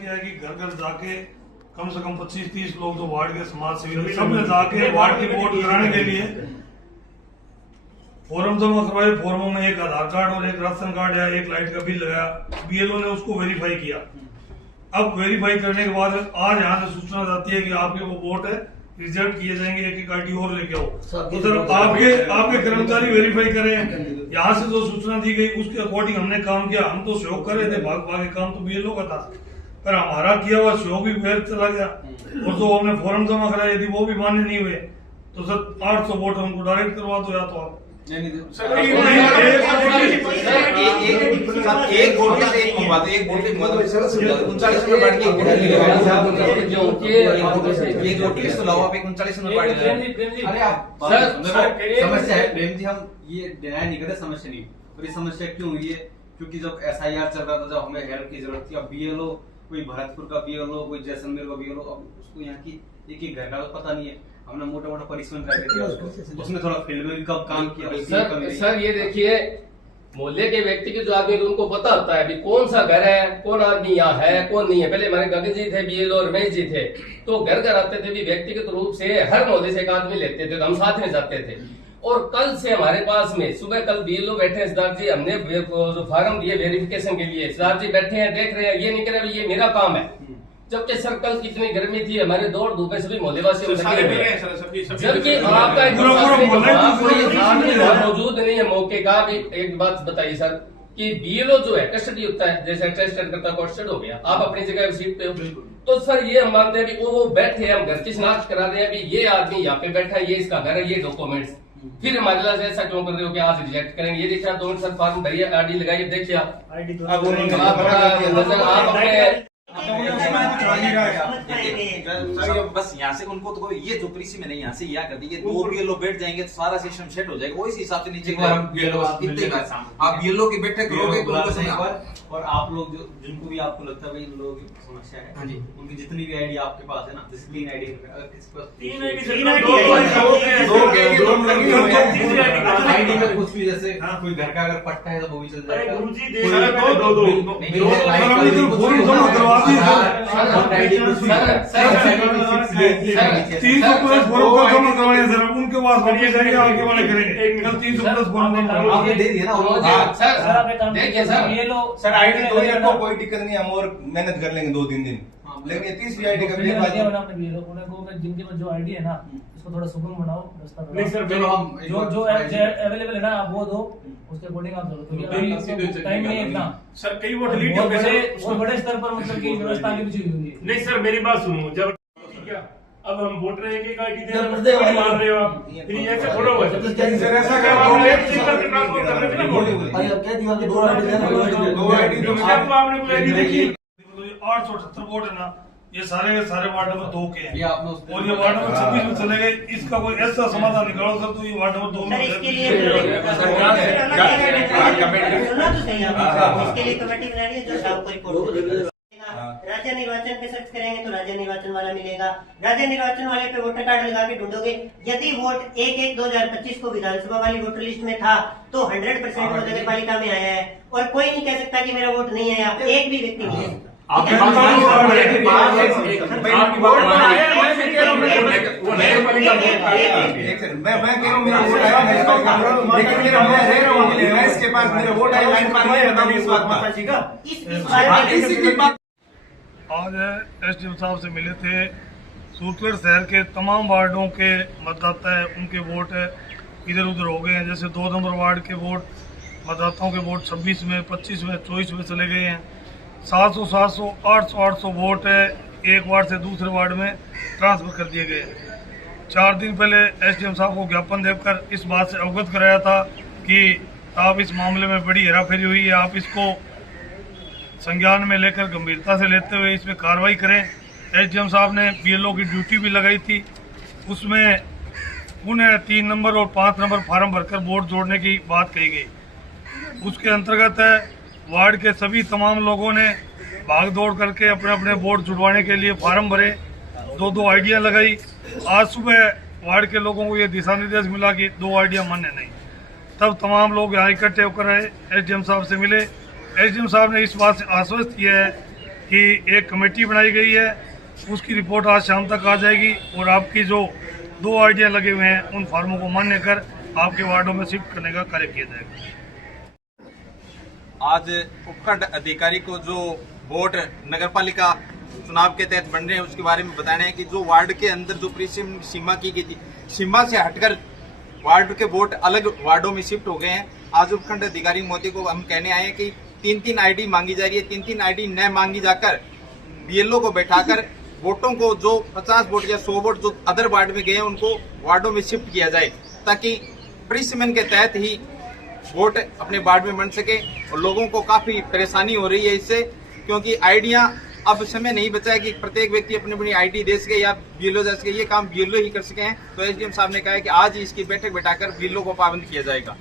किया है कि घर घर जाके कम से कम 25-30 लोग जो वार्ड के समाज सेवी सबने जाके वार्ड की वोट कराने के लिए फॉर्म जमा करवाए। फॉर्मों में एक आधार कार्ड और एक राशन कार्ड या एक लाइट का बिल लगाया। बीएलओ ने उसको वेरीफाई किया। अब वेरीफाई करने के बाद आज यहाँ से सूचना जाती है कि आपके वो वोट है रिजल्ट किए जाएंगे, एक आईडी और लेके आओ। तो सर आपके कर्मचारी वेरीफाई करें। यहाँ से जो सूचना दी गई उसके अकॉर्डिंग हमने काम किया। हम तो सहयोग कर रहे थे, भाग काम तो बीएलओ का था, पर हमारा किया हुआ सहयोग भी व्यर्थ चला गया। और जो हमने फॉर्म जमा कराया यदि वो भी मान्य नहीं हुए तो सर 800 वोट हमको डायरेक्ट करवा दो या तो आप एक वोट से एक मंगवा दो, एक वोट से 39 में बांट के एक वोट लिस्ट लाओ, आप 39 में बांट दो। अरे आप समस्या है प्रेम जी, हम ये डिनाई नहीं करते समस्या नहीं। और ये समस्या क्यों हुई है? क्योंकि जब एसआईआर चल रहा था, जब हमें हेल्प की जरूरत थी, अब बीएलओ कोई भरतपुर का बीएलओ, कोई जैसलमेर का बीएलओ, अब उसको यहाँ की एक घर का तो पता नहीं है। हमने मोटा मोटा परिश्रम कर दिया उसको, उसने थोड़ा फील्ड में भी कब काम किया। सर ये देखिए, मोहल्ले के व्यक्ति के जो आदमी उनको पता होता है अभी कौन सा घर है, कौन आदमी यहाँ है, कौन नहीं है। पहले हमारे गगन जी थे, बीएलओ और रमेश जी थे, तो घर घर आते थे भी व्यक्तिगत रूप से हर मोहल्ले से एक आदमी लेते थे, तो हम साथ में जाते थे। और कल से हमारे पास में सुबह कल बीएलओ बैठे हैं सिद्धार्थ जी, हमने जो फार्म दिए वेरिफिकेशन के लिए, सिद्धार्थ जी बैठे हैं देख रहे हैं, ये नहीं कह रहे ये मेरा काम है। जबकि सर कल कितनी गर्मी थी, हमारे दौड़ धूप में सभी मोहल्लेवासी जबकि आपका मौजूद नहीं है मौके का। एक बात बताइए सर कि बीएलओ जो है कस्टडी होता है, जैसे टेस्ट करता कस्टडी हो गया, आप अपनी जगह सीट पे हो, तो सर ये हम मानते हैं कि वो बैठे हैं, हम घर की शिनाख्त करा रहे हैं, ये आदमी यहाँ पे बैठा है, ये इसका घर है, ये डॉक्यूमेंट्स, फिर हमारे पास ऐसा क्यों कर रहे हो कि आज रिजेक्ट करेंगे। ये देखिए आप 2 मिनट सर फॉर्म भरिए, आईडी लगाइए, देखिए आप बस यहाँ से उनको तो ये जो पीसी में नहीं, यहाँ से यहाँ कर दी, ये 2 बीएलओ बैठ जाएंगे तो सारा सिस्टम सेट हो जाएगा। वही हिसाब से नीचे आप बीएलओ की बैठक करोगे तो उनको सही। और आप लोग जो जिनको भी आपको लगता है भाई इन लोगों की समस्या है, उनकी जितनी भी आईडी आपके पास है ना, जैसे 3 आईडी, अगर किसी पास 3 आईडी में कुछ भी जैसे कोई घर का अगर पट्टा है तो वो भी चल जाएगा। उनके पास आगे वाले करेंगे 300 आपने दे दिया ना सर। देखिए सर आईडी दो या तो कोई दिक्कत नहीं, हम और मेहनत कर लेंगे 2-3 दिन, लेकिन 30 आईडी का भी जिनके पास जो आईडी है ना उसको थोड़ा सुगम बनाओ, नहीं सर जो अवेलेबल है ना आप वो दो, उसके अकॉर्डिंग आप दो। टाइम नहीं है इतना सर, कई वो डिलीट हो गए वो बड़े स्तर पर मतलब की व्यवस्था की भी हुई है। नहीं सर मेरी बात सुनो, जब क्या अब हम वोट रहे हैं आईडी दे मान रहे हो आप, फिर ऐसे थोड़ा हुआ सर, ऐसा क्या आपने कोई आईडी देखी? 878 वोट है ना, ये सारे वार्ड नंबर 2 के हैं, ये आपने और ये वार्ड नंबर 26 में चले गए। इसका कोई ऐसा समाधान निकालो सर, तो ये वार्ड नंबर 2 में इसके लिए कमेटी बना रही है जो शाम को रिपोर्ट। राज्य निर्वाचन पे सर्च करेंगे तो राज्य निर्वाचन वाला मिलेगा, राज्य निर्वाचन वाले पे वोटर कार्ड लगा के ढूंढोगे। यदि वोट 1/1/2025 को विधानसभा वाली वोटर लिस्ट में था तो 100% वो नगर पालिका में आया है, और कोई नहीं कह सकता कि मेरा वोट नहीं आया, एक भी व्यक्ति नहीं है। इसके पास मेरा वोट है, लाइन पर आज एसडीएम साहब से मिले थे। सूरतगढ़ शहर के तमाम वार्डों के मतदाता है, उनके वोट इधर उधर हो गए हैं। जैसे 2 नंबर वार्ड के वोट, मतदाताओं के वोट 26 में, 25 में, 24 में चले गए हैं। 700, 700, 800, 800 वोट है एक वार्ड से दूसरे वार्ड में ट्रांसफर कर दिए गए। 4 दिन पहले एसडीएम साहब को ज्ञापन देकर इस बात से अवगत कराया था कि आप इस मामले में बड़ी हेराफेरी हुई है, आप इसको संज्ञान में लेकर गंभीरता से लेते हुए इस पर कार्रवाई करें। एसडीएम साहब ने बीएलओ की ड्यूटी भी लगाई थी, उसमें उन्हें 3 नंबर और 5 नंबर फार्म भरकर वोट जोड़ने की बात कही गई। उसके अंतर्गत वार्ड के सभी तमाम लोगों ने भाग दौड़ करके अपने अपने वोट जुड़वाने के लिए फार्म भरे, 2 आईडियाँ लगाई। आज सुबह वार्ड के लोगों को ये दिशा निर्देश मिला कि 2 आईडियाँ मान्य नहीं। तब तमाम लोग यहाँ इकट्ठे होकर एसडीएम साहब से मिले। एसडीएम साहब ने इस बात से आश्वस्त किया है कि एक कमेटी बनाई गई है, उसकी रिपोर्ट आज शाम तक आ जाएगी और आपकी जो 2 आइडिया लगे हुए हैं उन फार्मों को मान्य कर आपके वार्डों में शिफ्ट करने का कार्य किया जाएगा। आज उपखंड अधिकारी को जो वोट नगरपालिका चुनाव के तहत बन रहे हैं उसके बारे में बताना है कि जो वार्ड के अंदर जो सीमा की गई थी, सीमा से हटकर वार्ड के वोट अलग वार्डों में शिफ्ट हो गए हैं। आज उपखंड अधिकारी मोदी को हम कहने आए हैं कि 3-3 आईडी मांगी जा रही है, 3-3 आईडी न मांगी जाकर बीएलओ को बैठाकर वोटों को जो 50 वोट या 100 वोट जो अदर वार्ड में गए हैं उनको वार्डों में शिफ्ट किया जाए, ताकि परिसीमन के तहत ही वोट अपने वार्ड में बन सके। और लोगों को काफी परेशानी हो रही है इससे, क्योंकि आईडियां अब समय नहीं बचा है कि प्रत्येक व्यक्ति अपनी अपनी आईडी दे सके या बीएलओ दे सके, ये काम बीएलओ ही कर सके हैं। तो एसडीएम साहब ने कहा है कि आज ही इसकी बैठक बैठाकर बीएलओ को पाबंद किया जाएगा।